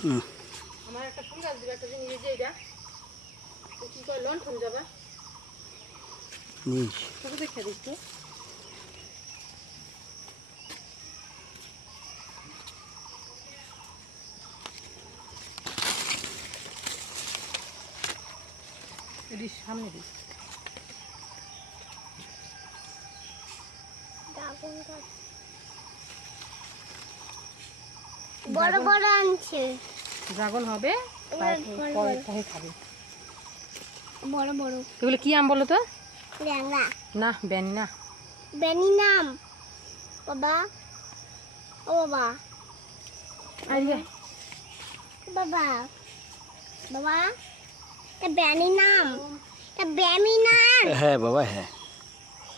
আমার একটা ফুল গাছ দিবে একটা জিনিস যে এটা কি কয় লন্ঠন যাবা নিস শুধু দেখে দিস তো দিস সামনে দিস বড় বড় আনছে ড্রাগন হবে পরে খাবে বড় বড় এগুলো কি আম বলো তো ল্যাংড়া না বেনি না বেনি নাম বাবা ও বাবা আরে বাবা বাবা এটা বেনি নাম এটা বেনি নাম হ্যাঁ বাবা হ্যাঁ